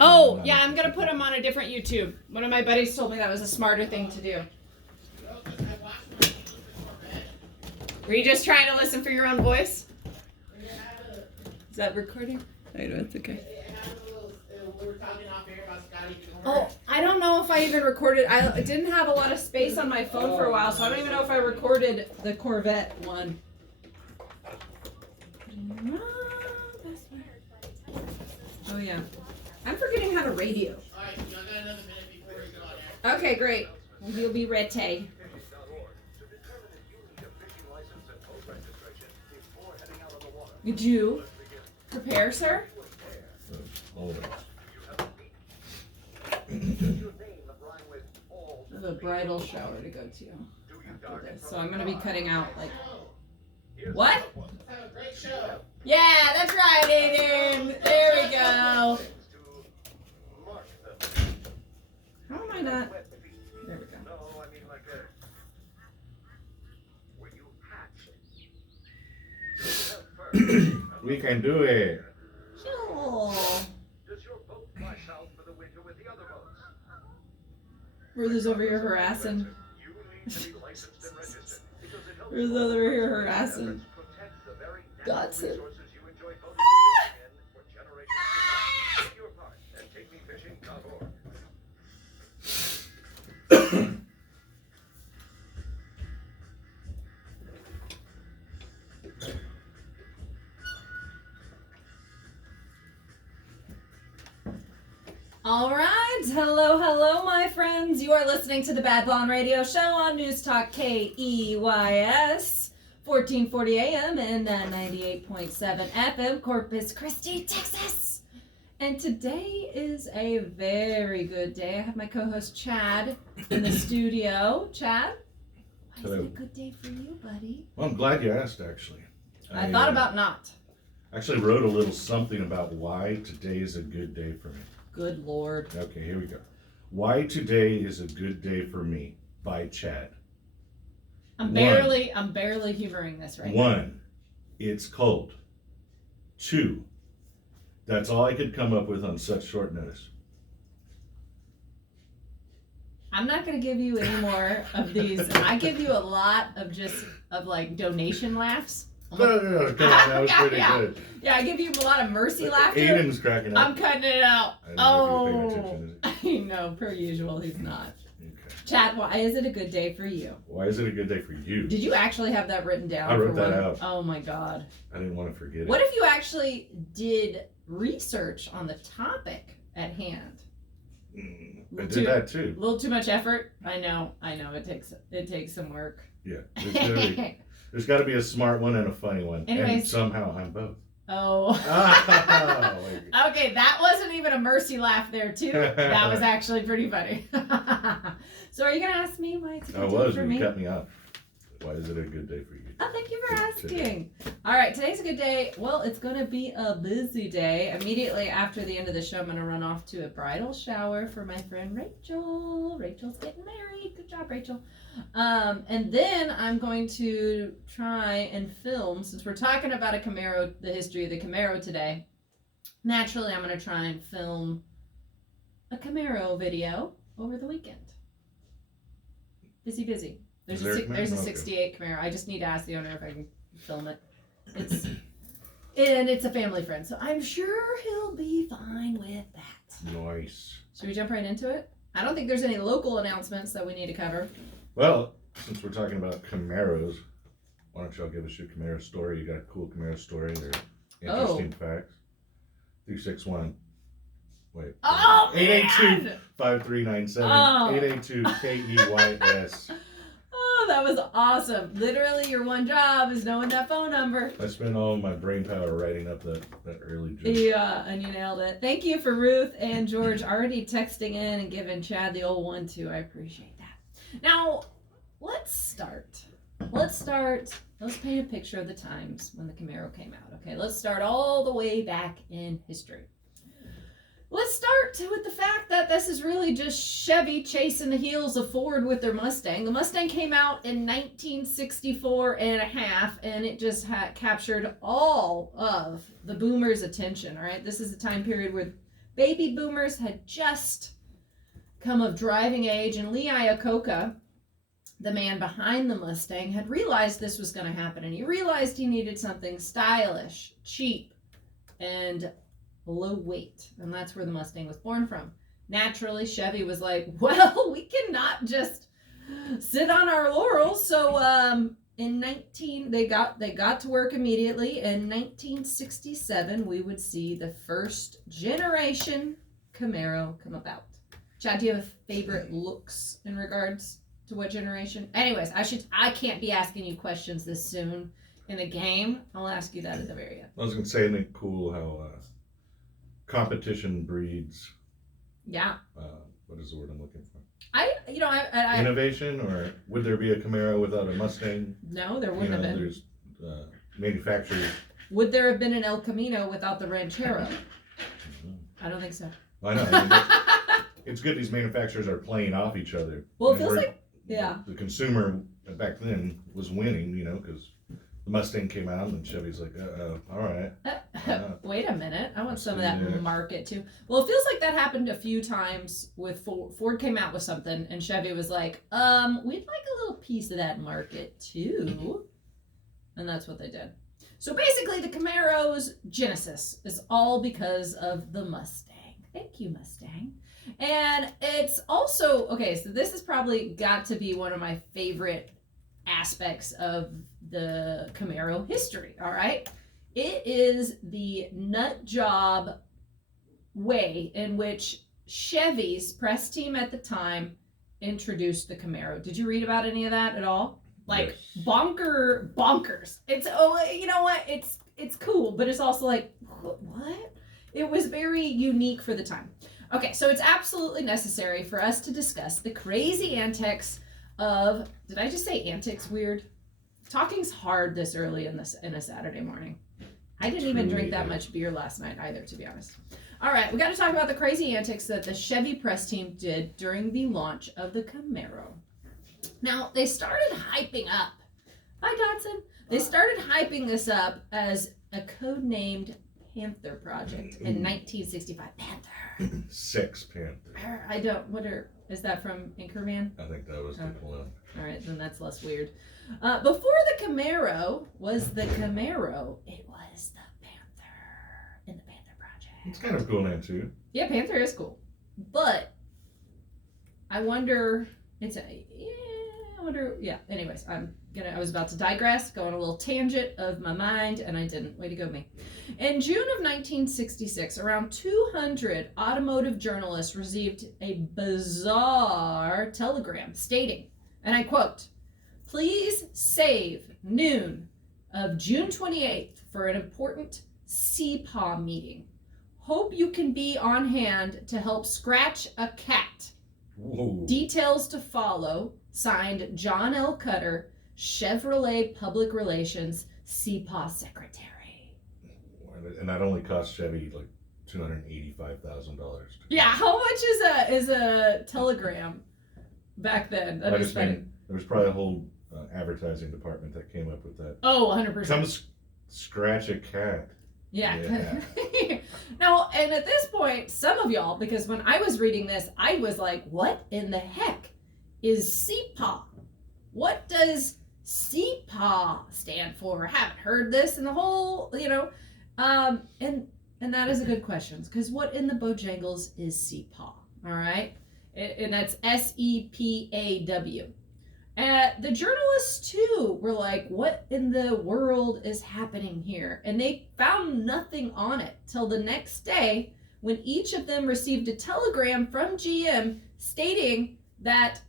Oh, yeah, I'm going to put them on a different YouTube. One of my buddies told me that was a smarter thing to do. Were you just trying to listen for your own voice? Is that recording? I know, it's okay. Oh, I don't know if I even recorded. I didn't have a lot of space on my phone for a while, so I don't even know if I recorded the Corvette one. Oh, yeah. I'm forgetting how to radio. Okay, great. You'll be ready. Would you prepare, sir? I have a bridal shower to go to after this, so I'm going to be cutting out, like... What? Yeah, that's right, Aiden. There we go. How am I not? There we go. We can do it. Sure. Ruth's over here harassing. Ruth's over here harassing. Dotson. All right, hello, my friends. You are listening to the Bad Blonde Radio Show on News Talk KEYS, 1440 AM and 98.7 FM, Corpus Christi, Texas. And today is a very good day. I have my co-host Chad in the studio. Chad, why is it a good day for you, buddy? Well, I'm glad you asked, actually. I thought about not. Actually wrote a little something about why today is a good day for me. Good Lord. Okay, here we go. Why today is a good day for me by Chad. I'm barely humoring this right now. 1, it's cold. 2, that's all I could come up with on such short notice. I'm not going to give you any more of these. I give you a lot of like donation laughs. No, that was pretty good. Yeah, I give you a lot of mercy laughter. Aiden's cracking up. I'm cutting it out. I know, per usual, he's not. Okay. Chad, why is it a good day for you? Why is it a good day for you? Did you actually have that written down? I wrote that out. Oh my God. I didn't want to forget it. What if you actually did research on the topic at hand? I did that too. A little too much effort? I know. It takes some work. Yeah. There's got to be a smart one and a funny one. Anyways, and somehow I'm both. Oh. Okay, that wasn't even a mercy laugh there, too. That was actually pretty funny. So are you going to ask me why it's a good day for me? You cut me off. Why is it a good day for you? Oh, thank you for asking. All right, today's a good day. Well, it's going to be a busy day. Immediately after the end of the show, I'm going to run off to a bridal shower for my friend Rachel. Rachel's getting married. Good job, Rachel. And then I'm going to try and film, since we're talking about a Camaro, the history of the Camaro today. Naturally, I'm going to try and film a Camaro video over the weekend. Busy. There's a 68 Camaro. I just need to ask the owner if I can film it. It's a family friend, so I'm sure he'll be fine with that. Nice. Should we jump right into it? I don't think there's any local announcements that we need to cover. Well, since we're talking about Camaros, why don't y'all give us your Camaro story? You got a cool Camaro story or interesting facts? 361. Wait. Oh, 882-5397. 882-KEYS. Oh, that was awesome. Literally, your one job is knowing that phone number. I spent all my brain power writing up that early joke. Yeah, and you nailed it. Thank you for Ruth and George already texting in and giving Chad the old 1-2. I appreciate that. Now, let's start. Let's paint a picture of the times when the Camaro came out. Okay, let's start all the way back in history. Let's start with the fact that this is really just Chevy chasing the heels of Ford with their Mustang. The Mustang came out in 1964 and a half, and it just captured all of the boomers' attention, all right? This is the time period where Baby boomers had just come of driving age, and Lee Iacocca, the man behind the Mustang, had realized this was going to happen, and he realized he needed something stylish, cheap, and low weight, and that's where the Mustang was born from. Naturally, Chevy was like, well, we cannot just sit on our laurels, so they got to work immediately. In 1967, we would see the first generation Camaro come about. Chad, do you have favorite looks in regards to what generation? Anyways, I can't be asking you questions this soon in the game. I'll ask you that at the very end. I was gonna say, isn't it cool how competition breeds? Yeah. What is the word I'm looking for? I Innovation, or would there be a Camaro without a Mustang? No, there wouldn't have been. There's manufacturers. Would there have been an El Camino without the Ranchero? I don't think so. I know. It's good these manufacturers are playing off each other. Well, it feels like, yeah. The consumer back then was winning, because the Mustang came out and Chevy's like, all right. Wait a minute. I want some of that market too. Well, it feels like that happened a few times with Ford. Ford came out with something and Chevy was like, we'd like a little piece of that market too. And that's what they did. So basically the Camaro's genesis is all because of the Mustang. Thank you, Mustang. And it's also, okay, so this has probably got to be one of my favorite aspects of the Camaro history, all right? It is the nut job way in which Chevy's press team at the time introduced the Camaro. Did you read about any of that at all? Like, yes. Bonkers. It's, you know what? It's cool, but it's also like, what? It was very unique for the time. Okay, so it's absolutely necessary for us to discuss the crazy antics of, did I just say antics weird? Talking's hard this early in a Saturday morning. I didn't even drink that much beer last night either, to be honest. All right, we got to talk about the crazy antics that the Chevy press team did during the launch of the Camaro. Now, they started hyping up. Bye, Dodson. They started hyping this up as a code-named Panther project in 1965. Panther. 6 Panther. Is that from Anchorman? I think that was the clue. All right, then that's less weird. Before the Camaro was the Camaro, it was the Panther in the Panther project. It's kind of a cool name too. Yeah, Panther is cool. But I wonder, anyways, I was about to digress, go on a little tangent of my mind, and I didn't. Way to go, me. In June of 1966, around 200 automotive journalists received a bizarre telegram stating, and I quote, "Please save noon of June 28th for an important SEPAW meeting. Hope you can be on hand to help scratch a cat. Whoa. Details to follow. Signed, John L. Cutter, Chevrolet Public Relations, SEPAW Secretary." And that only cost Chevy like $285,000. Yeah, how much is a telegram back then? There was probably a whole advertising department that came up with that. Oh, 100%. Come scratch a cat. Yeah. Now, and at this point, some of y'all, because when I was reading this, I was like, what in the heck is SEPAW? What does SEPAW stand for? I haven't heard this in the whole, and that is a good question, because what in the Bojangles is SEPAW? All right, and that's SEPAW. The journalists too were like, what in the world is happening here? And they found nothing on it till the next day when each of them received a telegram from GM stating that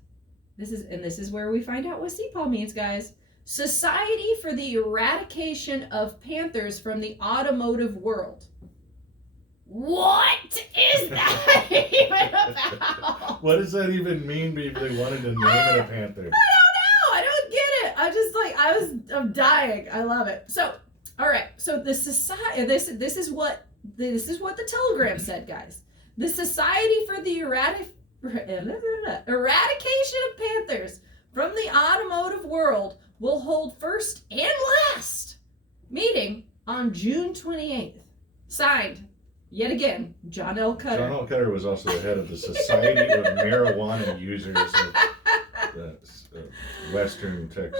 this is where we find out what SEPAW means, guys. Society for the Eradication of Panthers from the Automotive World. What is that even about? What does that even mean if they wanted to name it a Panther? I don't know. I don't get it. I'm dying. I love it. So, all right. So the society, this is what the telegram said, guys. The Society for the Eradication of Panthers from the Automotive World will hold first and last meeting on June 28th. Signed, Yet again, John L. Cutter. John L. Cutter was also the head of the Society of Marijuana Users of Western Texas.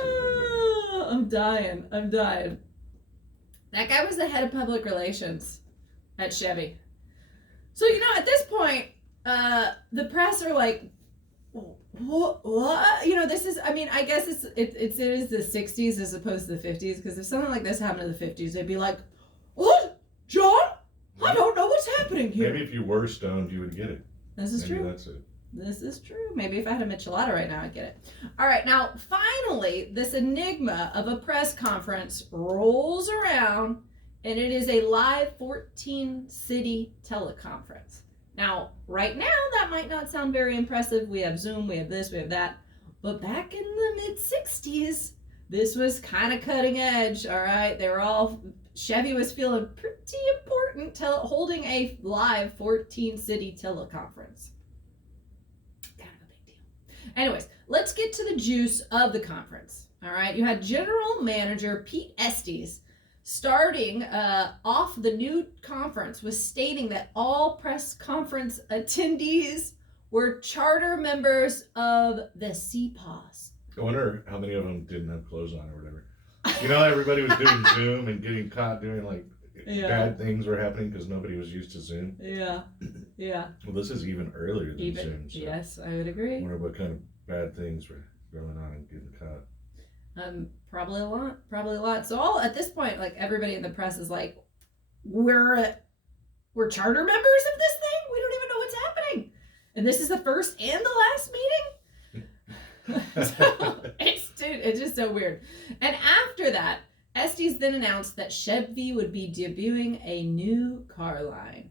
I'm dying. That guy was the head of public relations at Chevy. So, at this point, the press are like, what? This is, I guess it is the 60s as opposed to the 50s, because if something like this happened in the 50s, they'd be like, what? John? I don't know what's happening here. Maybe if you were stoned, you would get it. This is Maybe true. That's it. This is true. Maybe if I had a Michelada right now, I'd get it. All right, now, finally, this enigma of a press conference rolls around, and it is a live 14-city teleconference. Now, right now, that might not sound very impressive. We have Zoom, we have this, we have that. But back in the mid-60s, this was kind of cutting edge, all right? Chevy was feeling pretty important holding a live 14-city teleconference. Kind of a big deal. Anyways, let's get to the juice of the conference, all right? You had General Manager Pete Estes starting off the new conference was stating that all press conference attendees were charter members of the SEPAWs. I wonder how many of them didn't have clothes on or whatever. Everybody was doing Zoom and getting caught doing bad things were happening because nobody was used to Zoom. Yeah. Well, this is even earlier than Zoom. So yes, I would agree. I wonder what kind of bad things were going on and getting caught. Probably a lot. So at this point, everybody in the press is like, we're charter members of this thing? We don't even know what's happening. And this is the first and the last meeting? So, it's just so weird. And after that, Estes then announced that Chevy would be debuting a new car line,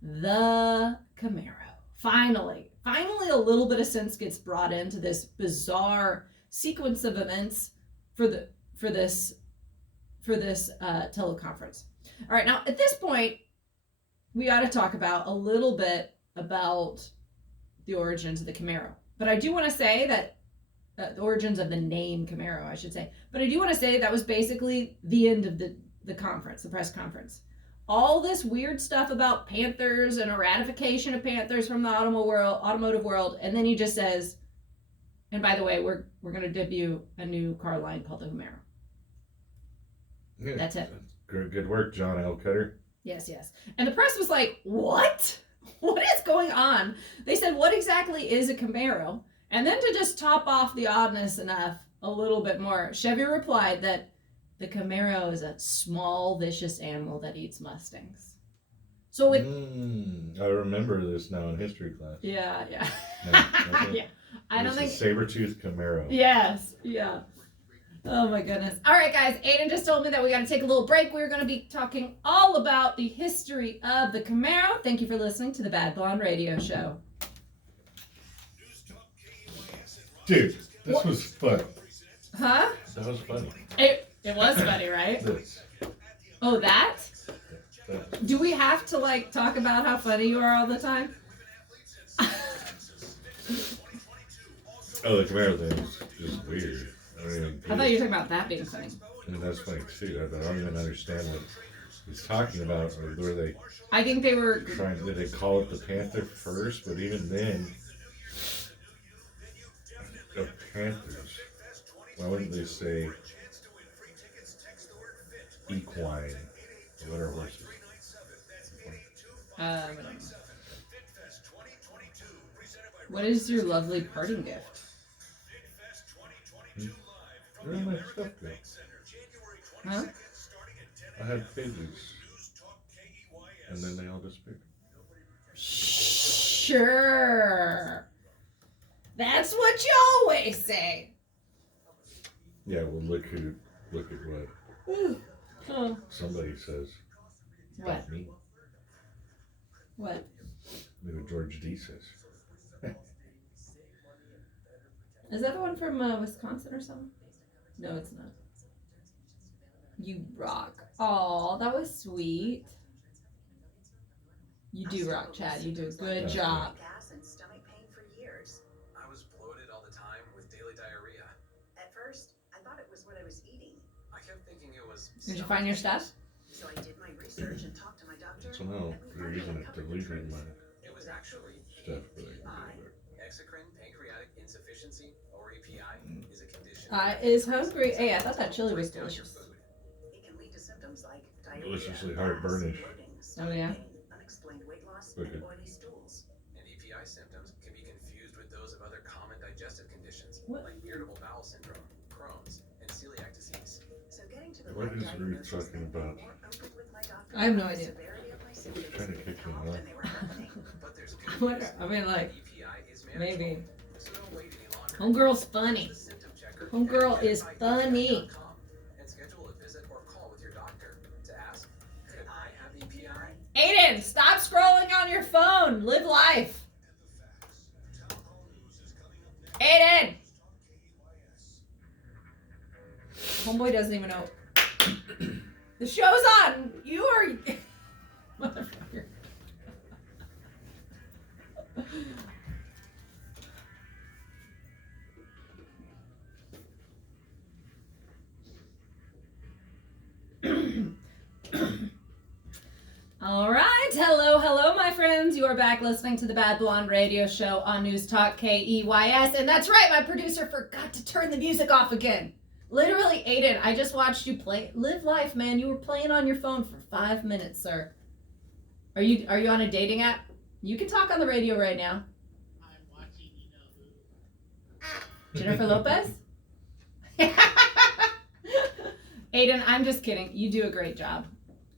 the Camaro. Finally, a little bit of sense gets brought into this bizarre sequence of events for this teleconference. All right, now at this point, we got to talk about a little bit about the origins of the Camaro. But I do want to say that the origins of the name Camaro, I should say. But I do want to say that was basically the end of the conference, the press conference. All this weird stuff about Panthers and a ratification of Panthers from the Automotive World, and then he just says, and by the way, we're going to debut a new car line called the Camaro. Yeah, that's it. Good work, John L. Cutter. Yes. And the press was like, what? What is going on? They said, what exactly is a Camaro? And then to just top off the oddness enough a little bit more, Chevy replied that the Camaro is a small, vicious animal that eats Mustangs. So I remember this now in history class. Yeah. No, yeah. I don't think saber-toothed Camaro. Yes. Yeah. Oh my goodness. All right, guys. Aiden just told me that we got to take a little break. We're going to be talking all about the history of the Camaro. Thank you for listening to the Bad Blonde Radio Show. Dude, this was fun. Huh? That was funny. It was funny, right? This. Oh, that? Do we have to talk about how funny you are all the time? Oh, the Camaro thing is just weird. I thought you were talking about that being funny. That's funny too. I don't even understand what he's talking about. Or were they? I think they were trying. Did they call it the Panther first? But even then, the Panthers. Why wouldn't they say equine? What are horses? What is your lovely parting gift? Where did my stuff go? Huh? I had pages, and then they all disappeared. Sure. That's what you always say. Yeah, well, look at what somebody says. What? Me. What? Look what George D says. Is that the one from Wisconsin or something? No, it's not. You rock. Aw, that was sweet. You do rock, Chad. You do a good job. Gas and stomach pain for years. I was bloated all the time with daily diarrhea. At first, I thought it was what I was eating. I kept thinking it was. Did you find your stuff? So I did my research and talked to my doctor doctor. So now and we you're finally using it to uncovered the leave truth. my It was actually stuff, but I EPI. can do it. exocrine pancreatic insufficiency, or API, is a condition. Is hungry. Hey, I thought that chili was Break down your delicious. food. It can lead to symptoms like diarrhea, Deliciously gas, heartburnish. bloating, Oh, stomach yeah? pain, unexplained weight loss, Okay. and oily stools. And EPI symptoms can be confused with those of other common digestive conditions, What? like irritable bowel syndrome, Crohn's, and celiac disease. So getting to the What right is Ruth diagnosis talking and being about? more open with my doctor I have no about the idea. severity of my symptoms Trying to kick me how off. often they were happening. But there's good What? news. I mean, like, EPI is manageable. maybe. So don't wait any longer. Homegirl's funny. Use the symptom checker Homegirl at is funny. identifyepi.com and schedule a visit or call with your doctor to ask, could I have EPI? Aiden, stop scrolling on your phone. Live life. Aiden! Homeboy doesn't even know. The show's on. You are... Motherfucker. All right, hello, my friends. You are back listening to the Bad Blonde Radio Show on News Talk KEYS, and that's right, my producer forgot to turn the music off again. Literally, Aiden, I just watched you play. Live life, man. You were playing on your phone for 5 minutes, sir. Are you on a dating app? You can talk on the radio right now. I'm watching, you know who. Jennifer Lopez? Aiden, I'm just kidding. You do a great job.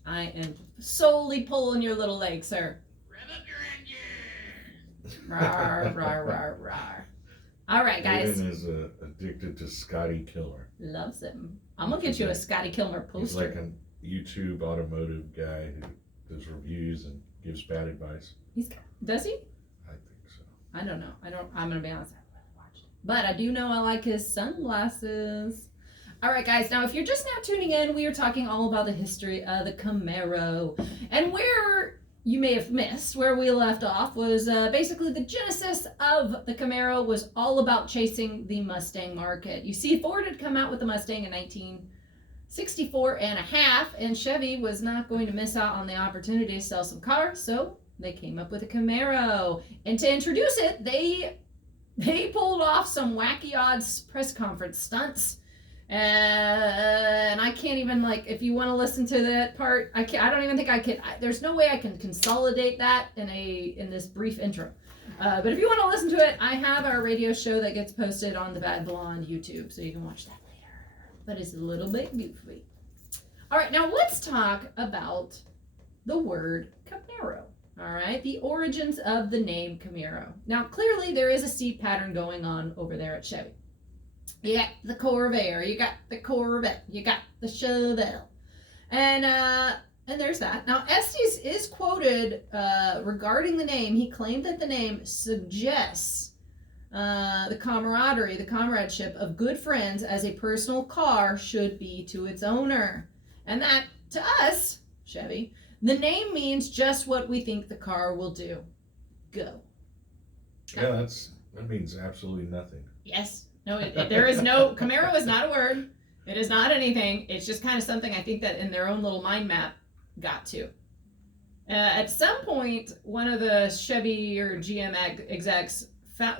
I am solely pulling your little leg, sir. Rev up your engine! Rawr, rawr, rawr, rawr. All right, guys. Aiden is addicted to Scotty Killer. Loves him. I'm going to get you a Scotty Kilmer He's poster. like a YouTube automotive guy who does reviews and gives bad advice. Does he? I think so. I don't know. I'm going to be honest. I haven't really watched it. But I do know I like his sunglasses. All right, guys. Now, if you're just now tuning in, we are talking all about the history of the Camaro. And where you may have missed, where we left off, was basically the genesis of the Camaro was all about chasing the Mustang market. You see, Ford had come out with the Mustang in 1964 and a half, and Chevy was not going to miss out on the opportunity to sell some cars, so they came up with a Camaro. And to introduce it, they pulled off some wacky odds press conference stunts. And I can't even, like, if you want to listen to that part, I don't even think I can. There's no way I can consolidate that in this brief intro. But if you want to listen to it, I have our radio show that gets posted on the Bad Blonde YouTube, so you can watch that later. But it's a little bit goofy. All right, now let's talk about the word Camaro. All right, the origins of the name Camaro. Now, clearly there is a seat pattern going on over there at Chevy. You got the Corvair, you got the Corvette, you got the Chevelle, and there's that. Now, Estes is quoted regarding the name. He claimed that the name suggests the camaraderie, the comradeship of good friends as a personal car should be to its owner, and that to us, Chevy, the name means just what we think the car will do. Go. Yeah, that means absolutely nothing. Yes. No, there is no, Camaro is not a word. It is not anything. It's just kind of something I think that in their own little mind map got to. At some point, one of the Chevy or GM execs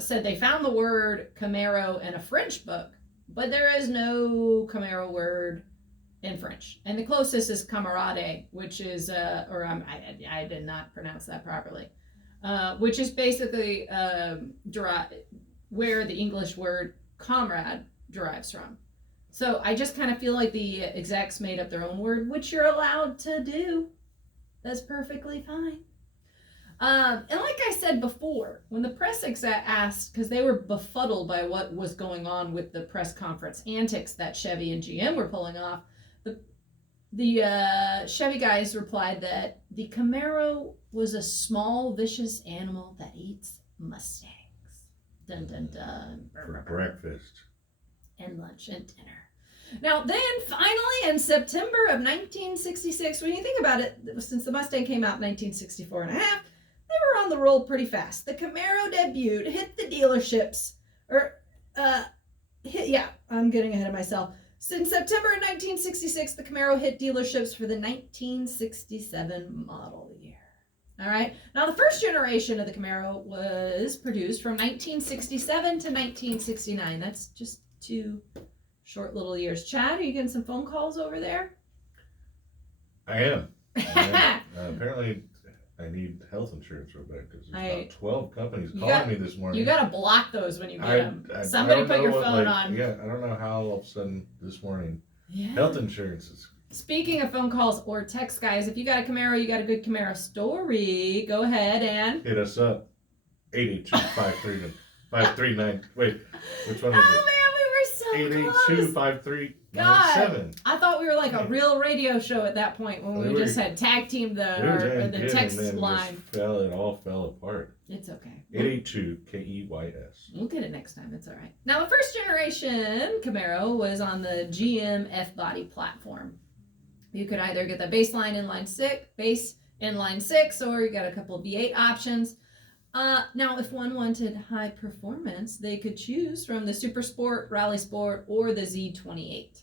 said they found the word Camaro in a French book, but there is no Camaro word in French. And the closest is camarade, which is, I did not pronounce that properly, which is basically where the English word comrade derives from. So I just kind of feel like the execs made up their own word, which you're allowed to do. That's perfectly fine. And like I said before, when the press exec asked, because they were befuddled by what was going on with the press conference antics that Chevy and GM were pulling off, the Chevy guys replied that the Camaro was a small, vicious animal that eats Mustangs. Dun, dun, dun. For breakfast. And lunch and dinner. Now, then, finally, in September of 1966, when you think about it, since the Mustang came out in 1964 and a half, they were on the roll pretty fast. The Camaro debuted, hit the dealerships, I'm getting ahead of myself. Since September 1966, the Camaro hit dealerships for the 1967 model year. All right. Now, the first generation of the Camaro was produced from 1967 to 1969. That's just 2 short little years. Chad, are you getting some phone calls over there? I am. Apparently, I need health insurance real bad because there's about 12 companies calling me this morning. You got to block those when you get them. Somebody put your phone on. Yeah, I don't know how all of a sudden this morning Yeah. health insurance is. Speaking of phone calls or text, guys, if you got a Camaro, you got a good Camaro story, go ahead and hit us up. 882-539. Wait, which one is it? Oh man, we were so close. 882-5397. God, I thought we were like a real radio show at that point when we just had tag teamed the text line. It all fell apart. It's okay. 882-KEYS. We'll get it next time. It's all right. Now, the first generation Camaro was on the GM F-body platform. You could either get the base inline six, or you got a couple of V8 options. Now, if one wanted high performance, they could choose from the Super Sport, Rally Sport, or the Z28.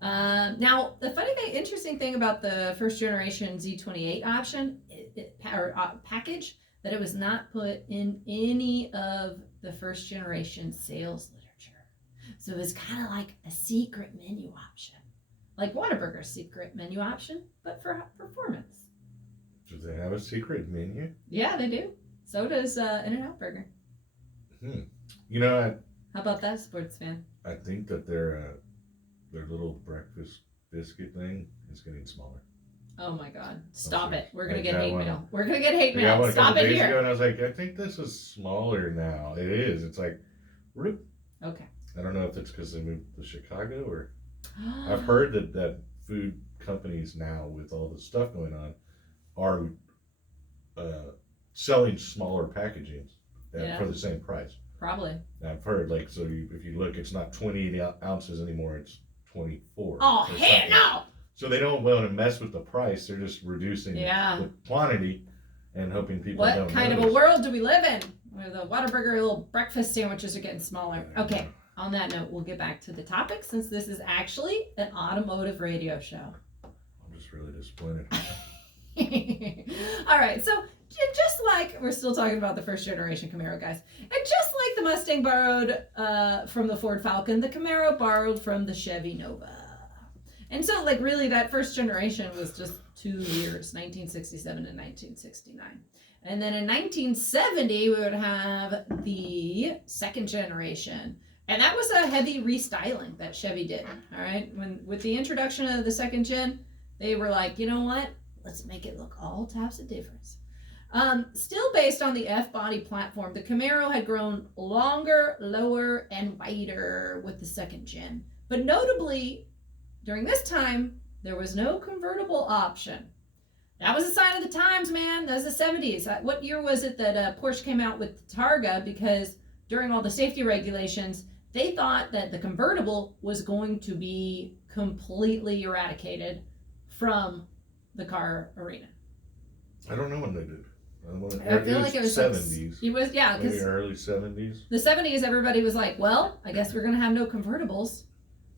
Now, the interesting thing about the first generation Z28 option package, that it was not put in any of the first generation sales literature. So it was kind of like a secret menu option, like Whataburger's secret menu option, but for performance. Do they have a secret menu? Yeah, they do. So does In-N-Out Burger. You know, how about that, sports fan? I think that their little breakfast biscuit thing is getting smaller. Oh my God! Stop it! We're gonna get hate mail. We're gonna get hate mail. Stop it here. Ago and I was like, I think this is smaller now. It is. It's like, okay. I don't know if it's because they moved to Chicago or. I've heard that food companies now, with all the stuff going on, are selling smaller packaging for the same price. Probably. I've heard, like, so if you look, it's not 28 ounces anymore, it's 24. Oh, hell no! So they don't want to mess with the price, they're just reducing the quantity and hoping people don't What kind of a world do we live in? Where the Whataburger little breakfast sandwiches are getting smaller. Okay, on that note, we'll get back to the topic since this is actually an automotive radio show. I'm just really disappointed. All right, so just like we're still talking about the first generation Camaro, guys, and just like the Mustang borrowed from the Ford Falcon, the Camaro borrowed from the Chevy Nova. And so, like, really, that first generation was just 2 years, 1967 and 1969. And then in 1970, we would have the second generation. And that was a heavy restyling that Chevy did, all right? With the introduction of the second gen, they were like, you know what? Let's make it look all types of difference. Still based on the F-body platform, the Camaro had grown longer, lower, and wider with the second gen. But notably, during this time, there was no convertible option. That was a sign of the times, man. That was the 70s. What year was it that Porsche came out with the Targa? Because during all the safety regulations, they thought that the convertible was going to be completely eradicated from the car arena. I don't know when they did. I feel like it was 70s. It was, yeah, maybe early 70s. The 70s, everybody was like, well, I guess we're going to have no convertibles.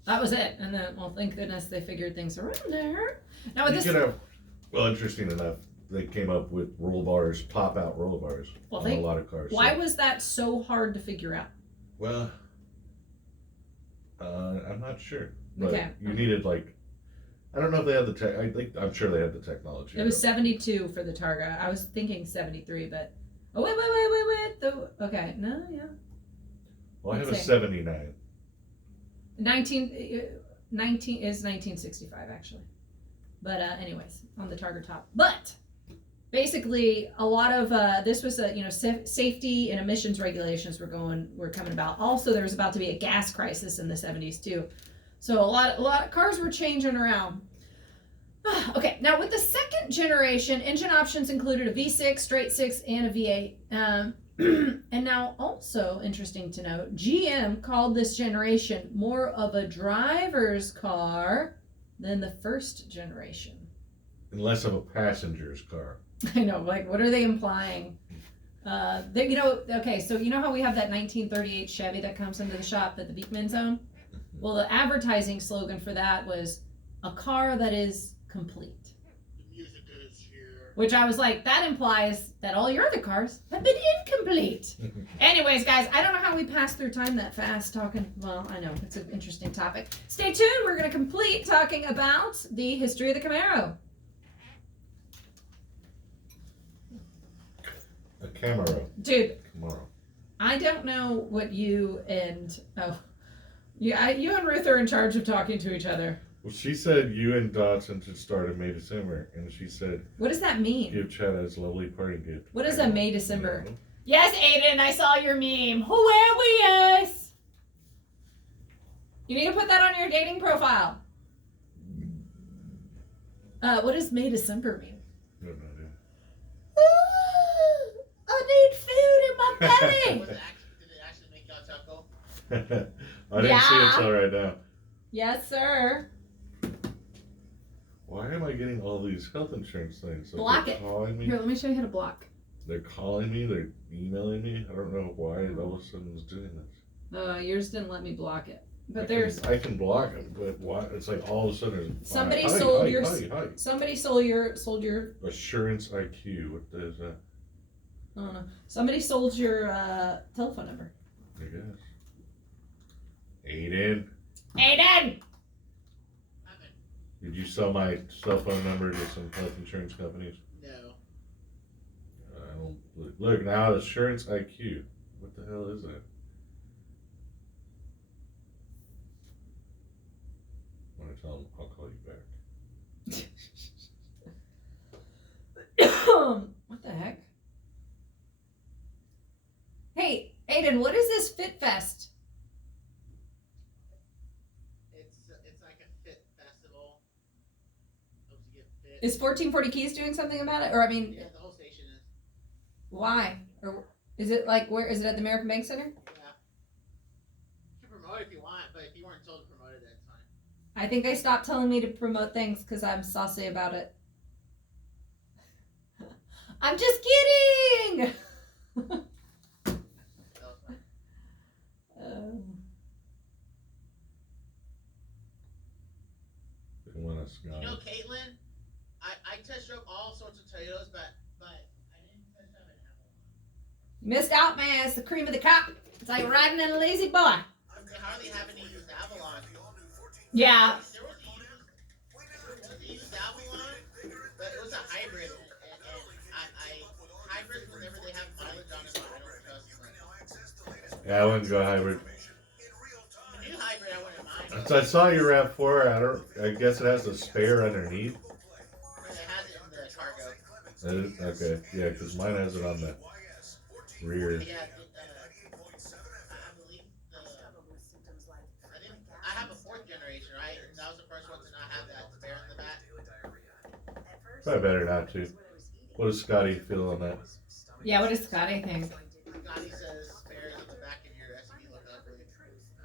That was it. And then, well, thank goodness they figured things around there. Now with well, interesting enough, they came up with roll bars, pop-out roll bars on a lot of cars. Why was that so hard to figure out? Well, I'm not sure. But okay. You needed, like, I don't know if they had the tech. I'm sure they had the technology. It was 72 for the Targa. I was thinking 73, but wait. Okay, no, yeah. Well, I have a 79. 19 is 1965 actually, but anyways, on the Targa top. But basically, a lot of this was safety and emissions regulations were coming about. Also, there was about to be a gas crisis in the 70s too. So a lot of cars were changing around. Okay, now with the second generation, engine options included a V6, straight six, and a V8. And now also interesting to note, GM called this generation more of a driver's car than the first generation. And less of a passenger's car. I know, like, what are they implying? Okay, so you know how we have that 1938 Chevy that comes into the shop that the Beekmans own? Well, the advertising slogan for that was a car that is complete. The music is here. Which I was like, that implies that all your other cars have been incomplete. Anyways, guys, I don't know how we passed through time that fast talking. Well, I know, it's an interesting topic. Stay tuned. We're going to complete talking about the history of the Camaro. A Camaro. Dude, Camaro. I don't know what you and you and Ruth are in charge of talking to each other. Well, she said you and Dodson should start in May, December, and she said What does that mean? give Chad his lovely party gift. What is a May, December? No. Yes, Aiden, I saw your meme. Hilarious. You need to put that on your dating profile. What does May, December mean? No idea. I need food in my belly. Did it actually make y'all chuckle? I didn't see Yeah. it till right now. Yes, sir. Why am I getting all these health insurance things? Like Block they're it. calling me. Here, let me show you how to block. They're calling me. They're emailing me. I don't know why it all of a sudden is doing this. Yours didn't let me block it. But I can block it, but why? It's like all of a sudden. It's Somebody hi, sold hi, your- hi. somebody sold your Assurance IQ. What is that? I don't know. Somebody sold your telephone number. I guess. Aiden, Aiden! did you sell my cell phone number to some health insurance companies? No. I don't look now. Assurance IQ. What the hell is that? I'm gonna tell them I'll call you back. What the heck? Hey, Aiden, what is this Fit Fest? It's like a fit festival. Helps you get fit. Is 1440 Keys doing something about it? Or, I mean, Yeah, the whole station is. why? Or is it like, where is it, at the American Bank Center? Yeah. You can promote it if you want, but if you weren't told to promote it, that's fine. I think they stopped telling me to promote things because I'm saucy about it. I'm just kidding! That was fine. They want us You gone. know, Caitlin, I test drove all sorts of Toyotas, but I didn't test drive an Avalon. Missed out, man. It's the cream of the crop. It's like riding in a lazy boy. They hardly have any used Avalon. Yeah. There was a used Avalon, but it was a hybrid, and hybrids, whenever they have mileage on them, I don't trust them. Yeah, I wouldn't go hybrid. A new hybrid, I wouldn't mind. So I saw your RAV4. I guess it has a spare underneath. It has it in the cargo. Okay, yeah, because mine has it on the rear. Yeah, I believe I have a fourth generation, right? And that was the first one to not have that spare in the back. Probably better not to. What does Scotty feel on that? Yeah, what does Scotty think? Scotty says spares in the back of your SUV look ugly.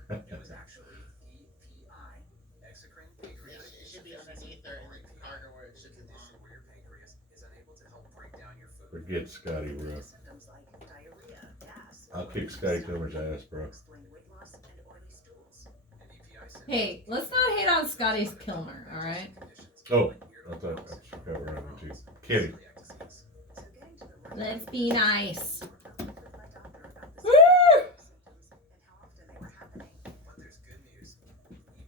It was actually EPI, exocrine pancreas. It should be underneath or in the cargo where it It's a should be condition where your pancreas is unable to help break down your food. Forget Scotty, bro. Symptoms like diarrhea, gas, I'll kick Scotty Comer's ass, bro. explain weight loss and oily stools. And EPI symptoms Hey, let's not hate on Scotty's Kilmer, alright? conditions Oh, like I ear thought loss, I forgot we're on too. Kidding. celiac disease. So getting to the right Let's be nice. with my doctor about the Woo! symptoms and how often they were happening. But there's good news.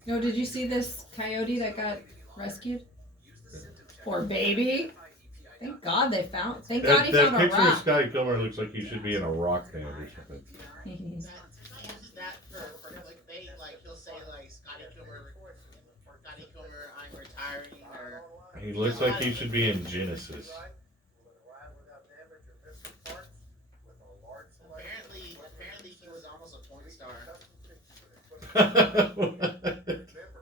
No, did you see this coyote that got rescued? Use the symptom check. Poor baby. Verify EPI Thank God they found. Thank God That, he that found a picture of rock. Scotty Comer looks like he should be in a rock band or something. He uses that for clickbait, like he'll say like Scotty Kilmer, I'm retiring, or He looks like he should be in Genesis. apparently he was almost a porn star.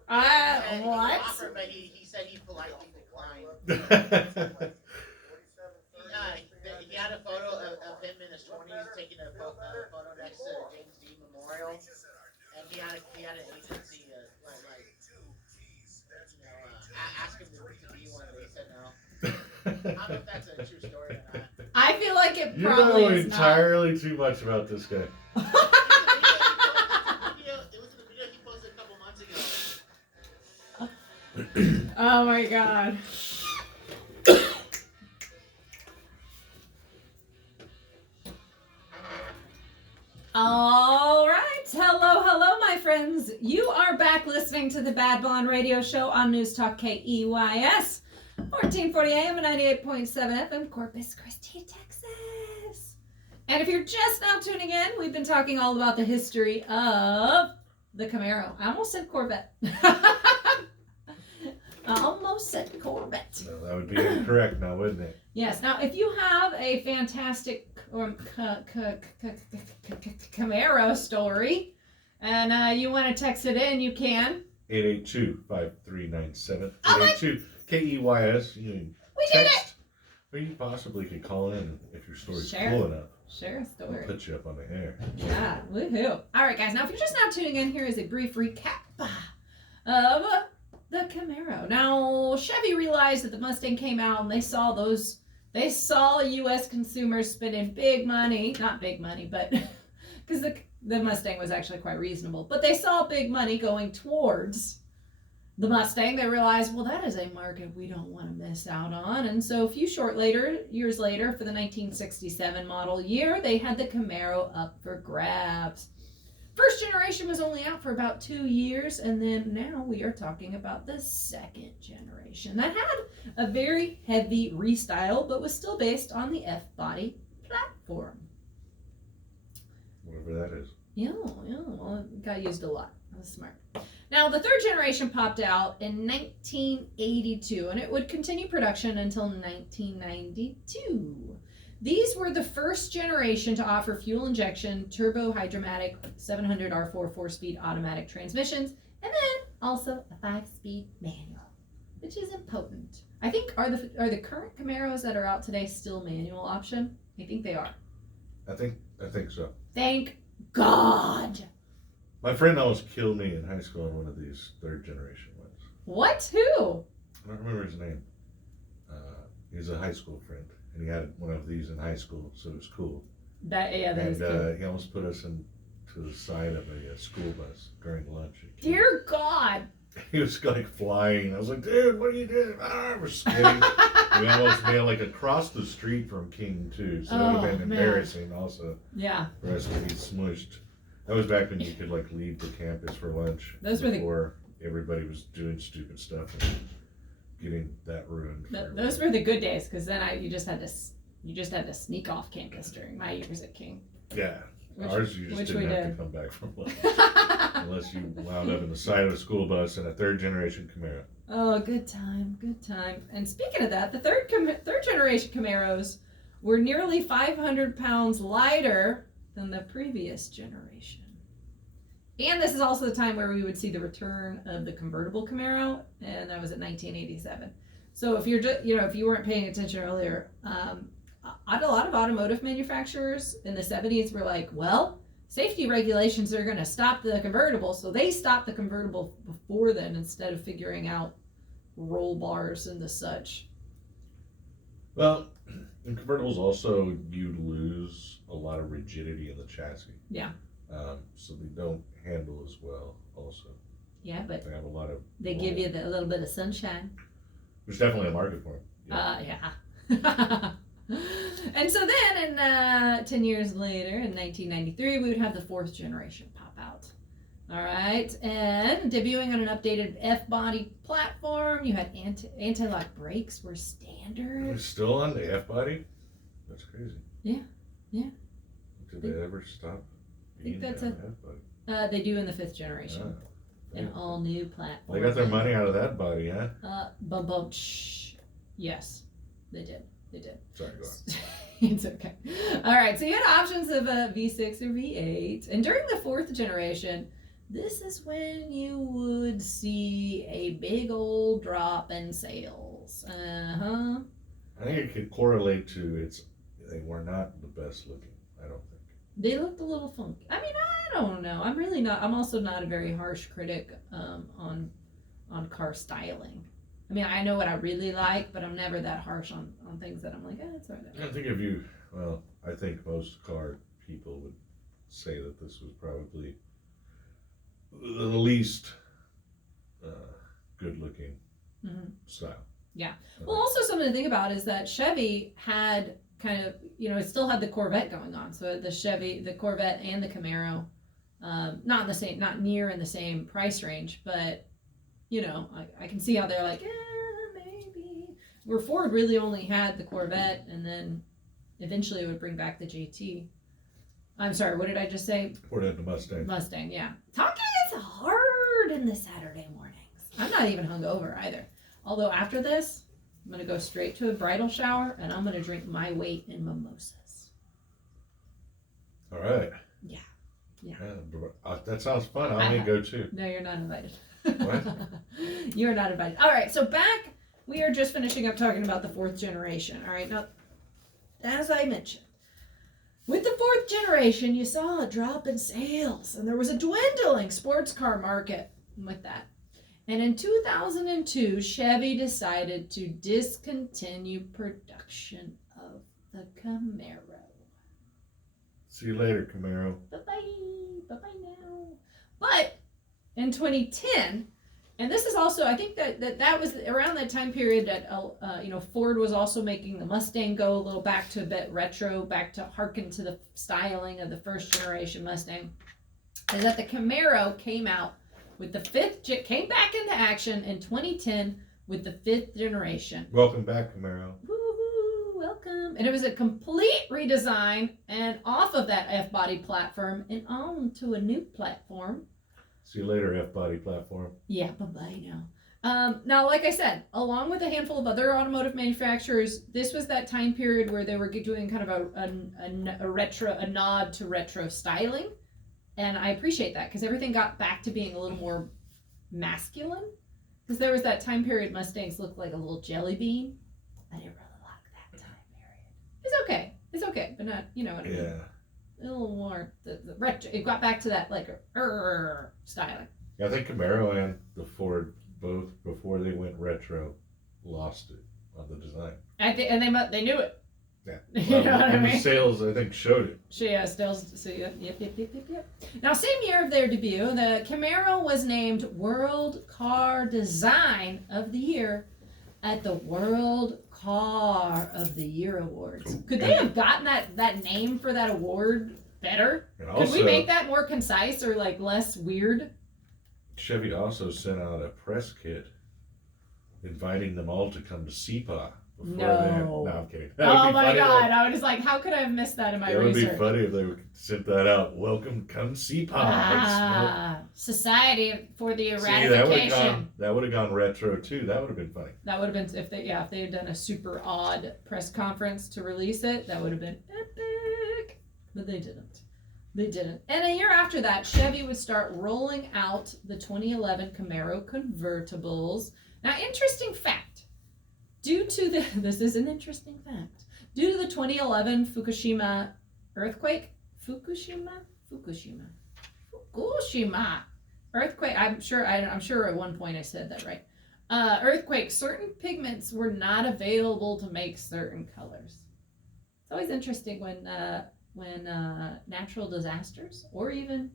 And he What? offered, but he said he politely declined. He had a photo of him in his 20s taking a photo next to the James Dean Memorial, and he had an agency ask him to be one, but he said no. I don't know if that's a true story or not. I feel like it You probably know is entirely too much about this guy. not. It was in the video he posted a couple months Oh my god. All right. Hello, my friends. You are back listening to the Bad Blonde Radio Show on News Talk KEYS, 1440 AM and 98.7 FM, Corpus Christi, Texas. And if you're just now tuning in, we've been talking all about the history of the Camaro. I almost said Corvette. I almost said Corvette. No, that would be incorrect now, wouldn't it? Yes. Now, if you have a fantastic Camaro story and you want to text it in, you can. 882-5397. Oh my- 882 KEYS. You can We did it! text, or you possibly could call in if your story's Share. cool enough. Share a We'll story. put you up on the air. Yeah, woohoo. All right, guys. Now, if you're just now tuning in, here is a brief recap of the Camaro. Now, Chevy realized that the Mustang came out and they saw U.S. consumers spending big money, not big money, but because the Mustang was actually quite reasonable, but they saw big money going towards the Mustang. They realized, well, that is a market we don't want to miss out on. And so a few years later, for the 1967 model year, they had the Camaro up for grabs. First generation was only out for about 2 years, and then now we are talking about the second generation that had a very heavy restyle, but was still based on the F-body platform. Whatever that is. Yeah, well, it got used a lot. That was smart. Now, the third generation popped out in 1982, and it would continue production until 1992. These were the first generation to offer fuel injection, turbo hydromatic 700 R4 4-speed automatic transmissions, and then also a 5-speed manual, which is important. I think are the current Camaros that are out today still manual option? I think they are. I think so. Thank God. My friend almost killed me in high school in one of these third generation ones. What? Who? I don't remember his name. He's a high school friend, and he had one of these in high school, so it was cool. That is cool. And he almost put us to the side of a school bus during lunch. Dear God. He was like flying. I was like, dude, what are you doing? We're skidding. We almost made like across the street from King too, so that would have been man. embarrassing also Yeah. for us to be smushed. That was back when you could like leave the campus for lunch before everybody was doing stupid stuff and getting that ruined. Those were the good days, because then you just had to sneak off campus during my years at King. Yeah. Ours, you just didn't have to come back from lunch. Unless you wound up in the side of a school bus in a third generation Camaro. Oh, good time. And speaking of that, the third generation Camaros were nearly 500 pounds lighter than the previous generation. And this is also the time where we would see the return of the convertible Camaro, and that was in 1987. So if if you weren't paying attention earlier, a lot of automotive manufacturers in the 70s were like, well, safety regulations are going to stop the convertible, so they stopped the convertible before then instead of figuring out roll bars and the such. Well, in convertibles also you lose a lot of rigidity in the chassis. Yeah. So they don't handle as well also. Yeah, but they have a lot of... They give you a little bit of sunshine. There's definitely a market for them. Yeah. And so then, 10 years later, in 1993, we would have the fourth generation pop out. All right, and debuting on an updated F-body platform, you had anti-lock brakes were standard. They're still on the F-body? That's crazy. Yeah. Did they ever stop being that's on the F-body? They do in the fifth generation. An all-new platform. They got their money out of that body, huh? Yes, they did. Sorry, go on. It's okay. All right, so you had options of a V6 or V8, and during the fourth generation, this is when you would see a big old drop in sales. I think it could correlate to they were not the best looking, I don't think. They looked a little funky. I mean, I don't know. I'm also not a very harsh critic on car styling. I mean, I know what I really like, but I'm never that harsh on things that I'm like, it's all right. I think most car people would say that this was probably the least good looking style. Yeah. Well, also something to think about is that Chevy had kind of, it still had the Corvette going on. So the Corvette and the Camaro, not near in the same price range, but I can see how they're like, maybe. Where Ford really only had the Corvette, and then eventually it would bring back the GT. I'm sorry, what did I just say? Ford had the Mustang. Mustang, yeah. Talking is hard in the Saturday mornings. I'm not even hungover either. Although after this, I'm going to go straight to a bridal shower, and I'm going to drink my weight in mimosas. All right. Yeah. That sounds fun. I need to go too. No, you're not invited. What? You're not invited. All right, so we are just finishing up talking about the fourth generation. All right, now, as I mentioned, with the fourth generation, you saw a drop in sales, and there was a dwindling sports car market with that. And in 2002, Chevy decided to discontinue production of the Camaro. See you later, Camaro. Bye-bye. Bye-bye now. But in 2010, and this is also, I think that was around that time period that, Ford was also making the Mustang go a little back to a bit retro, back to hearken to the styling of the first generation Mustang, is that the Camaro came back into action in 2010 with the fifth generation. Welcome back, Camaro. Woo-hoo, welcome. And it was a complete redesign and off of that F-body platform and on to a new platform. See you later, F-body platform. Yeah, bye-bye now. Now, like I said, along with a handful of other automotive manufacturers, this was that time period where they were doing kind of a nod to retro styling. And I appreciate that because everything got back to being a little more masculine. Because there was that time period Mustangs looked like a little jelly bean. I didn't really like that time period. It's okay, but not, you know what I mean. Yeah. A little more the retro. It got back to that like styling. Yeah, I think Camaro and the Ford both, before they went retro, lost it on the design. And they knew it. Yeah. You know what I mean? The sales, I think, showed it. Yeah, still, so yep. Now, same year of their debut, the Camaro was named World Car Design of the Year at the World Car of the Year Awards. Could they have gotten that name for that award better? Could we make that more concise or like less weird? Chevy also sent out a press kit inviting them all to come to SEPAW. No. I'm kidding. Oh my God! I was just like, how could I have missed that in my research? It would be funny if they sent that out. Welcome, come SEPAW. Society for the Eradication. That would have gone retro too. That would have been funny. That would have been if they had done a super odd press conference to release it. That would have been epic, but they didn't. And a year after that, Chevy would start rolling out the 2011 Camaro convertibles. Now, interesting fact. This is an interesting fact. Due to the 2011 Fukushima earthquake, Fukushima earthquake. I'm sure at one point I said that right. Earthquake. Certain pigments were not available to make certain colors. It's always interesting when natural disasters or even,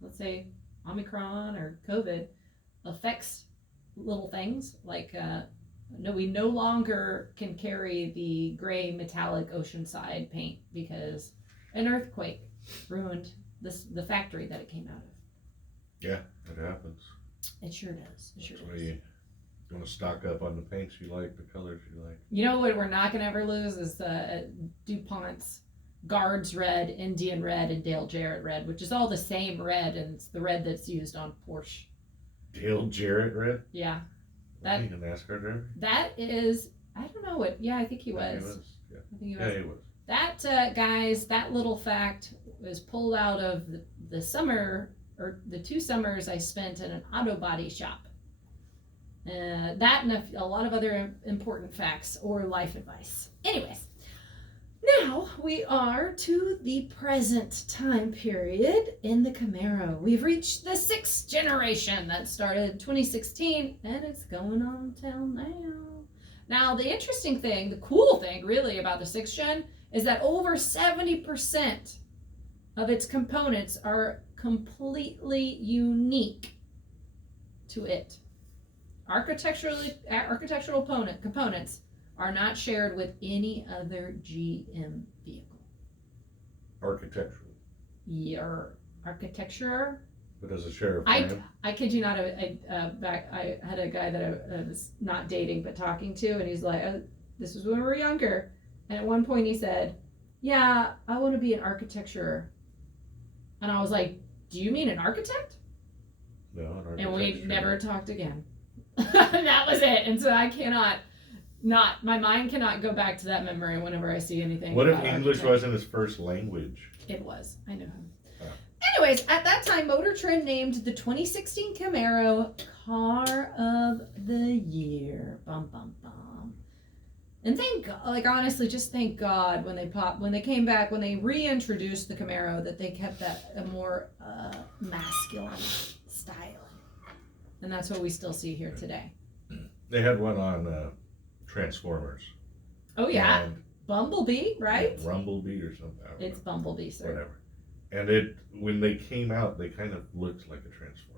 let's say, Omicron or COVID affects little things like. We no longer can carry the gray metallic oceanside paint because an earthquake ruined the factory that it came out of. Yeah, it happens. It sure does. You want to stock up on the paints you like, the colors you like. You know what we're not going to ever lose is DuPont's Guards Red, Indian Red, and Dale Jarrett Red, which is all the same red, and it's the red that's used on Porsche. Dale Jarrett Red? Yeah. Was he a NASCAR driver? That is, I don't know what. Yeah, I think he was. Yeah. I think he was. Yeah, he was. That guys, that little fact was pulled out of the summer or the 2 summers I spent in an auto body shop. That and a lot of other important facts or life advice. Anyways, now we are to the present time period in the Camaro. We've reached the 6th generation that started in 2016 and it's going on till now. Now the interesting thing, the cool thing really about the 6th gen is that over 70% of its components are completely unique to it. architectural components are not shared with any other GM vehicle. Architecturally. Your architecture. But does it share a I frame? kid you not. I had a guy that I was not dating but talking to, and he's like, this was when we were younger, and at one point he said, "Yeah, I want to be an architecturer," and I was like, "Do you mean an architect?" No, an architecture. And we never talked again. That was it. And so I cannot. My mind cannot go back to that memory whenever I see anything. What if about English architecture. wasn't his first language? It was. I know him. Oh. Anyways, at that time, Motor Trend named the 2016 Camaro Car of the Year. Bum bum bum. And thank God, like honestly, just thank God when they came back, when they reintroduced the Camaro, that they kept that a more masculine style. And that's what we still see here today. They had one on Transformers. Oh yeah, And Bumblebee, right? Rumblebee or something. I don't It's know. Bumblebee, sir. Whatever. And when they came out, they kind of looked like a Transformer.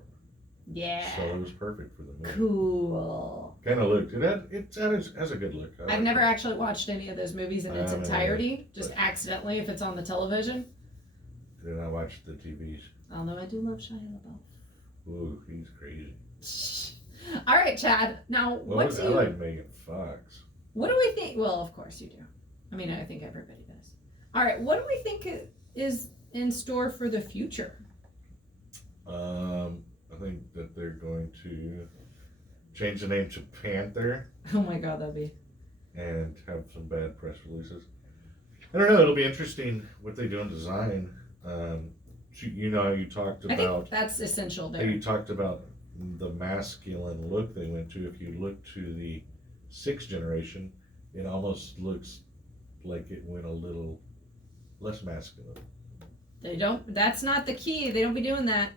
Yeah. So it was perfect for the movie. Cool. Kind of looked. It has a good look. I I've like never it. actually watched any of those movies in its I haven't entirety, just but- accidentally if it's on the television. Then I watched the TVs. Although I do love Shia LaBeouf. Ooh, he's crazy. All right, Chad. Now, Well, what do I you? like Megan Fox. What do we think? Well, of course you do. I mean, I think everybody does. All right, what do we think is in store for the future? I think that they're going to change the name to Panther Oh my God, that'd be. and have some bad press releases. I don't know. It'll be interesting what they do in design. You know how you talked I about think that's essential how there. you talked about the masculine look they went to. If you look to the 6th generation, it almost looks like it went a little less masculine. They don't. That's not the key. They don't be doing that.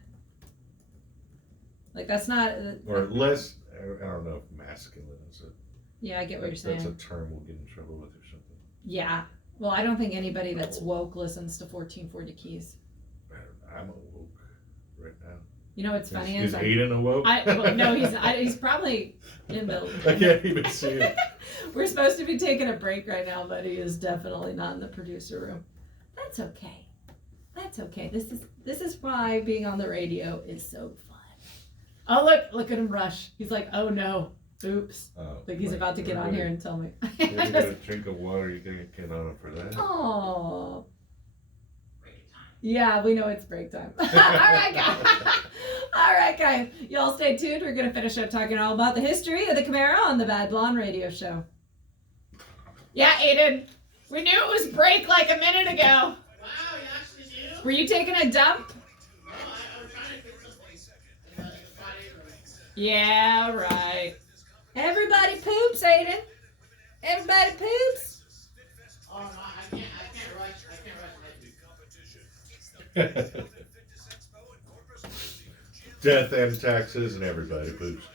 Like that's not. Or less, I don't know if masculine is a, Yeah, I get what you're that's saying. a term we'll get in trouble with or something. Yeah. Well, I don't think anybody that's woke listens to 1440 Keys. I'm awoke right now. You know what's funny Is is Aiden awoke? well, no, he's not. He's probably in the. I can't even see it. We're supposed to be taking a break right now, but he is definitely not in the producer room. That's okay. That's okay. This is why being on the radio is so fun. Oh look at him rush. He's like, oh no, oops. Oh, Like he's right. about to get on here and tell me. You gotta get a drink of water. You gotta get on it for that. Oh. Yeah, we know it's break time. All right, guys. All right, guys. Y'all stay tuned. We're gonna finish up talking all about the history of the Camaro on the Bad Blonde Radio Show. Yeah, Aiden. We knew it was break like a minute ago. Wow, you actually knew? Were you taking a dump? No, I was trying to fix something in the potty room. Yeah, right. Everybody poops, Aiden. Everybody poops. Oh no, I can't rush my Death and taxes and everybody poops.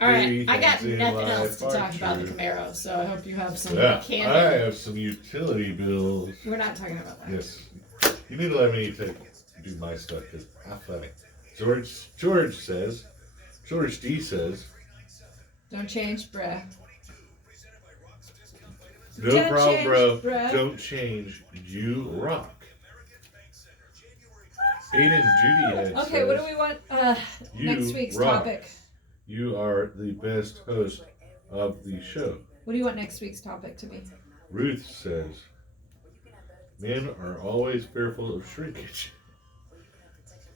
All right, Three I got things in nothing else to life talk are about the true. Camaro, so I hope you have some Yeah, I candid. have some utility bills. We're not talking about that. Yes. You need to let me do my stuff because I'm funny. George D says, Don't change, bruh. no Don't problem, change, bro. bruh. Don't change. You rock. Aiden Judy had Okay, what do we want You next week's rock. topic? You are the best host of the show. What do you want next week's topic to be? Ruth says, men are always fearful of shrinkage.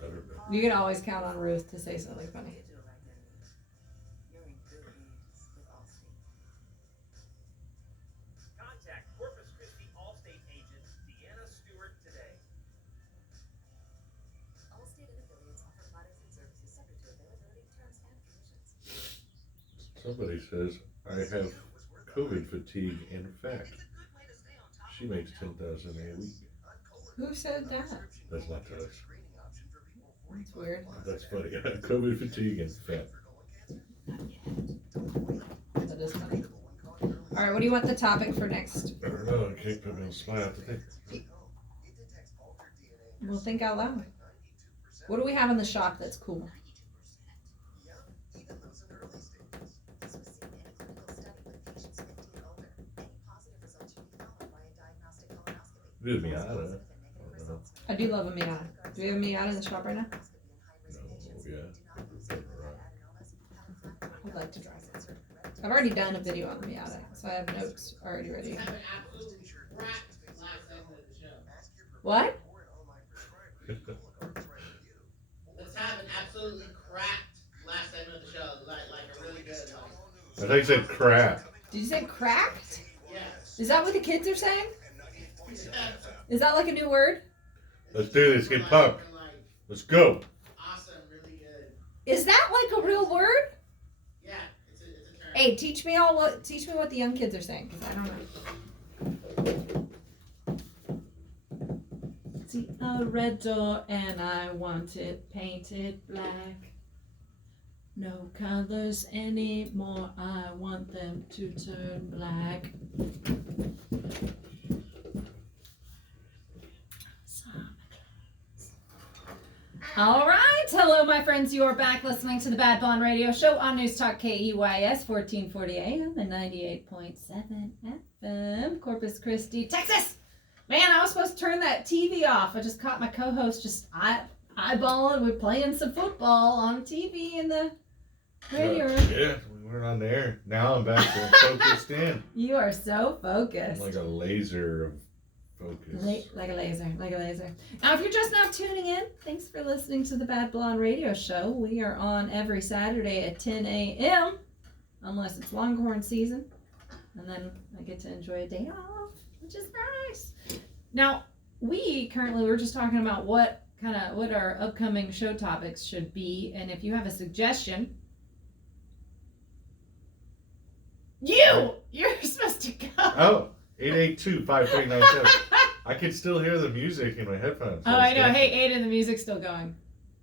I don't know. You can always count on Ruth to say something funny. Contact Corpus Christi Allstate agent Deanna Stewart today. Allstate and affiliates offer products and services subject to availability, terms, and conditions. Somebody says, I have COVID fatigue. In fact, she makes $10,000 a week. Who said that? That's not to us. That's weird. That's funny. COVID fatigue and fat. That is funny. All right, what do you want the topic for next? I don't know. I can't put me on the spot. I have to think. We'll think out loud. What do we have in the shop that's cool? Do the Miata. I do love a Miata. Do we have a Miata in the shop right now? No, yeah. I'd like to drive it. I've already done a video on the Miata, so I have notes already ready. Let's have an absolute crap last segment of the show. What? Let's have an absolutely cracked last segment of the show, like a really good. I thought you said crap. Did you say cracked? Yeah. Is that what the kids are saying? Yeah. Is that like a new word? Let's do this. Get pumped. Let's go. Awesome, really good. Is that like a real word? Yeah, it's a term. Hey, teach me what the young kids are saying, because I don't know. See a red door and I want it painted black. No colors anymore, I want them to turn black. All right, hello my friends, you are back listening to the Bad Blonde Radio Show on News Talk KEYS 1440 AM and 98.7 FM, Corpus Christi, Texas. Man, I was supposed to turn that TV off. I just caught my co-host just eyeballing. We're playing some football on TV in the radio room. Yeah, we weren't on the air. Now I'm back to focused in. You are so I'm focused. like a laser of focus. Like a laser. Now, if you're just now tuning in, thanks for listening to the Bad Blonde Radio Show. We are on every Saturday at 10 a.m., unless it's Longhorn season. And then I get to enjoy a day off, which is nice. Now, we're just talking about what our upcoming show topics should be. And if you have a suggestion, you're supposed to go. Oh, 882-5397. I can still hear the music in my headphones. Oh, I know. Hey, Aiden, the music's still going.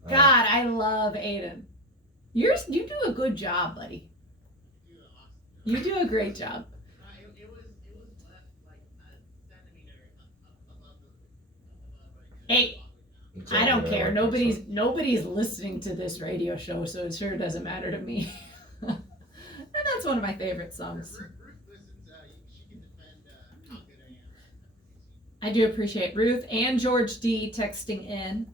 God, I love Aiden. You do a good job, buddy. You do a great job. It was left like a centimeter above the. Hey, I don't care. Nobody's listening to this radio show, so it sure doesn't matter to me. And that's one of my favorite songs. Ruth listens. She can defend how good I am. I do appreciate Ruth and George D texting in,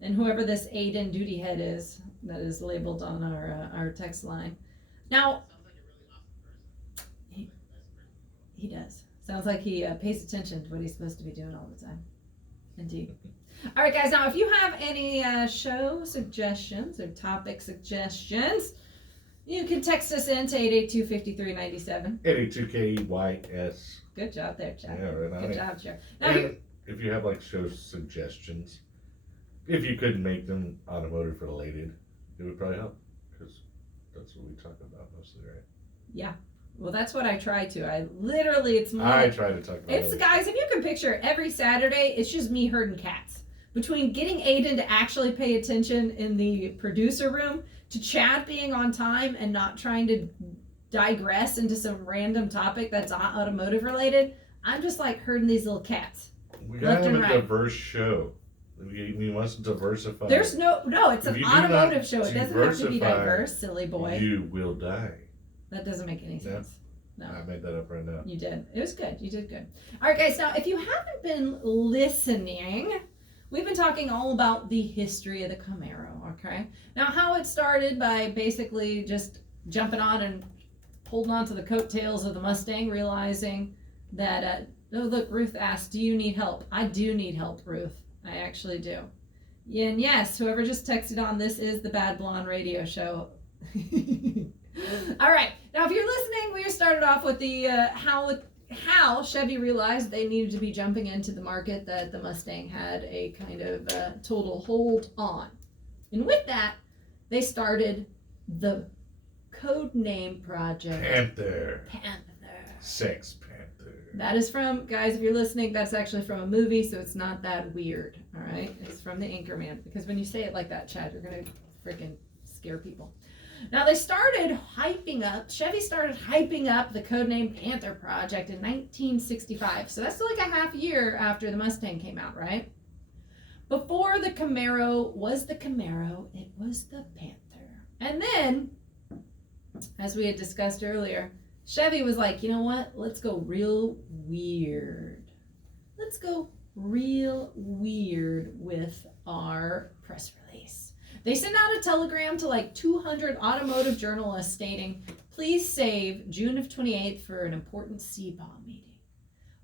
and whoever this Aiden duty head is that is labeled on our text line. Now, Sounds like a really awesome person. he does. Sounds like he pays attention to what he's supposed to be doing all the time. Indeed. All right, guys. Now, if you have any show suggestions or topic suggestions, you can text us in to 882-5397. 882-KEYS. Good job there, Chad. Yeah, right on Good it. job, Chad. Now, And if you have like show suggestions, if you could make them automotive related, it would probably help, because that's what we talk about mostly, right? yeah. Well, that's what I try to. It's more. I try to talk about It's, it. guys, if you can picture every Saturday, it's just me herding cats. Between getting Aiden to actually pay attention in the producer room, to Chad being on time and not trying to digress into some random topic that's not automotive related, I'm just like herding these little cats. We gotta left have and a right. diverse show. We must diversify. There's no, it's If an you do not automotive show. It doesn't have to be diversify, diverse, silly boy. You will die. That doesn't make any sense. No. I made that up right now. You did. It was good. You did good. All right, guys. Now, if you haven't been listening, we've been talking all about the history of the Camaro, okay? Now, how it started by basically just jumping on and holding on to the coattails of the Mustang, realizing that, oh, look, Ruth asked, do you need help? I do need help, Ruth. I actually do. And yes, whoever just texted on, this is the Bad Blonde Radio Show. All right. Now, if you're listening, we started off with the how Chevy realized they needed to be jumping into the market that the Mustang had a kind of total hold on. And with that, they started the code name project. Panther. Panther. Sex Panther. That is from, guys, if you're listening, that's actually from a movie, so it's not that weird, all right? It's from the Anchorman, because when you say it like that, Chad, you're going to freaking scare people. Now, Chevy started hyping up the codename Panther project in 1965. So that's like a half year after the Mustang came out, right? Before the Camaro was the Camaro, it was the Panther. And then, as we had discussed earlier, Chevy was like, you know what? Let's go real weird. Let's go real weird with our press release. They sent out a telegram to like 200 automotive journalists stating, please save June of 28th for an important SEPAW meeting.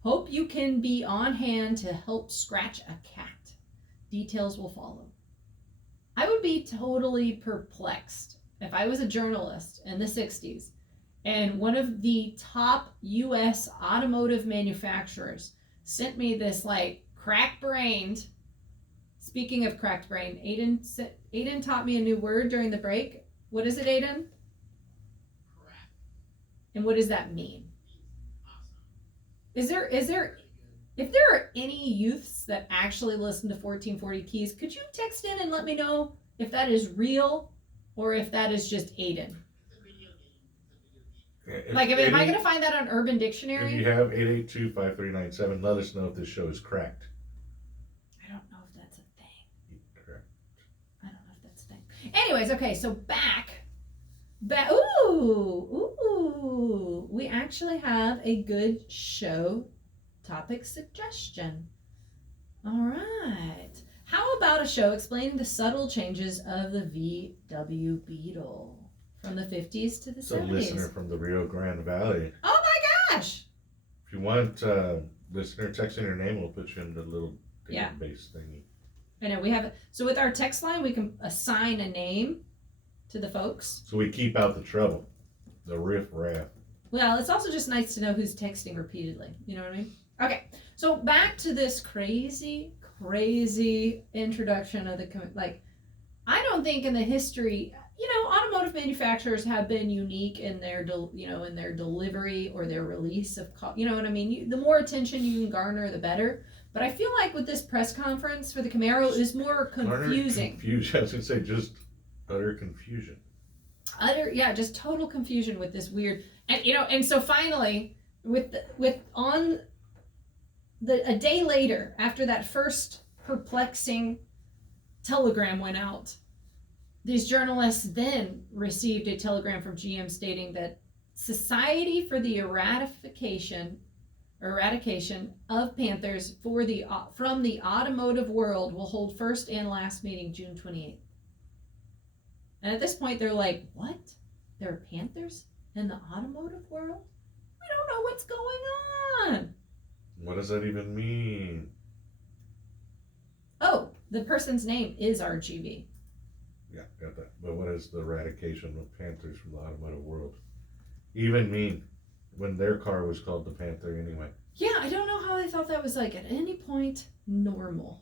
Hope you can be on hand to help scratch a cat. Details will follow. I would be totally perplexed if I was a journalist in the 60s and one of the top US automotive manufacturers sent me this like crack-brained, speaking of cracked brain, Aiden taught me a new word during the break. What is it, Aiden? Crap. And what does that mean? Awesome. If there are any youths that actually listen to 1440 Keys, could you text in and let me know if that is real or if that is just Aiden? It's a video game. Like, am I going to find that on Urban If Dictionary? you have 882-5397, let us know if this show is cracked. I don't know if that's a thing. Correct. I don't know if that's a thing. Anyways, okay, so back. Ooh, we actually have a good show topic suggestion. All right. How about a show explaining the subtle changes of the VW Beetle from the 50s to the It's a 70s? listener from the Rio Grande Valley. Oh my gosh! If you want listener, text in your name, we'll put you in the little Yeah. database thingy. I know we have it. So with our text line, we can assign a name to the folks. So we keep out the trouble, the riff-raff. Well, it's also just nice to know who's texting repeatedly. You know what I mean? Okay, so back to this crazy introduction of the, like, I don't think in the history, automotive manufacturers have been unique in their, in their delivery or their release of, you know what I mean? The more attention you can garner, the better. But I feel like with this press conference for the Camaro, it was more confusing. Confusion. I was going to say just utter confusion. Just total confusion with this weird, and so finally, a day later, after that first perplexing telegram went out, these journalists then received a telegram from GM stating that Society for the Eradication of Panthers from the Automotive World will hold first and last meeting June 28th. And at this point, they're like, what? There are Panthers in the automotive world? We don't know what's going on. What does that even mean? Oh, the person's name is RGB. Yeah, got that. But what does the eradication of Panthers from the automotive world even mean when their car was called the Panther anyway? Yeah, I don't know how they thought that was like at any point normal.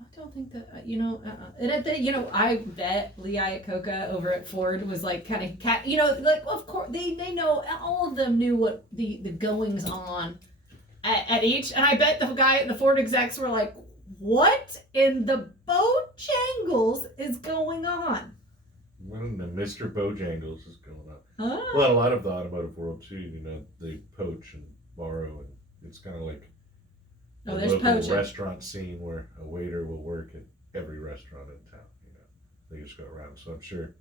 I don't think that, And I bet Lee Iacocca over at Ford was like kind of, of course, they know, all of them knew what the goings on at each. And I bet the Ford execs were like, what in the Bojangles is going on? What in the Mr. Bojangles is going on? Huh? Well, a lot of the automotive world too, they poach and borrow, and it's kind of like Oh, the there's local poaching. restaurant scene where a waiter will work at every restaurant in town. They just go around. So I'm sure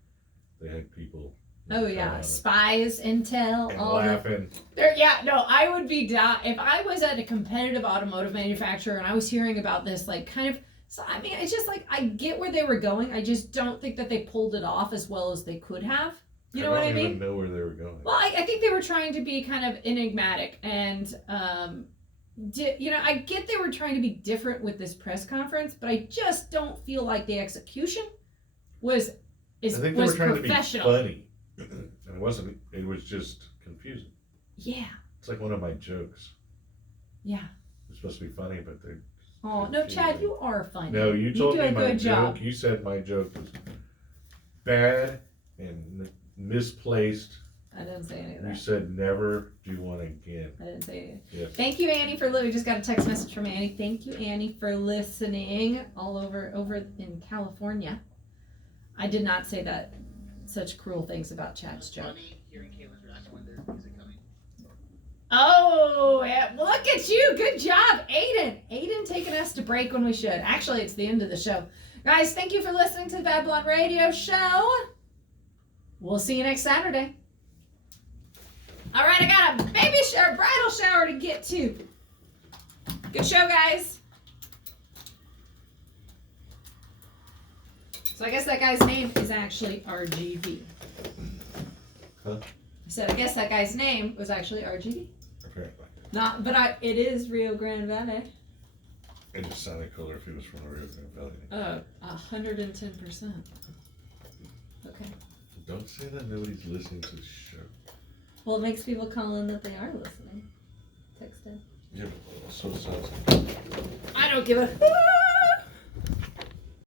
they had people. Oh yeah, spies, intel, and all laughing. I would be down if I was at a competitive automotive manufacturer and I was hearing about this, like, kind of. So I mean, it's just like I get where they were going. I just don't think that they pulled it off as well as they could have. You know what I mean? I don't even know where they were going. Well, I think they were trying to be kind of enigmatic and. I get they were trying to be different with this press conference, but I just don't feel like the execution was I think they were trying professional. to be funny. And it wasn't. It was just confusing. Yeah. It's like one of my jokes. Yeah. It's supposed to be funny, but they're. Oh no, Chad, you are funny. No, you told do me a my good joke. job. You said my joke was bad and misplaced. I didn't say any of You that. said never do one again. I didn't say anything. Yes. Thank you, Annie, for listening. We just got a text message from Annie. Thank you, Annie, for listening all over in California. I did not say that such cruel things about Chad's joke. Funny hearing Caitlin's reaction when there's music coming. Oh, yeah. Look at you. Good job, Aiden. Aiden taking us to break when we should. Actually, it's the end of the show. Guys, thank you for listening to the Bad Blonde Radio Show. We'll see you next Saturday. All right, I got a bridal shower to get to. Good show, guys. So I guess that guy's name is actually RGV. Huh? I said I guess that guy's name was actually RGV. Apparently. Not, but it is Rio Grande Valley. It just sounded cooler if he was from the Rio Grande Valley. 110%. Okay. Don't say that nobody's listening to the show. Well, it makes people call in that they are listening. Text in. Yeah, but so it sounds. I don't give a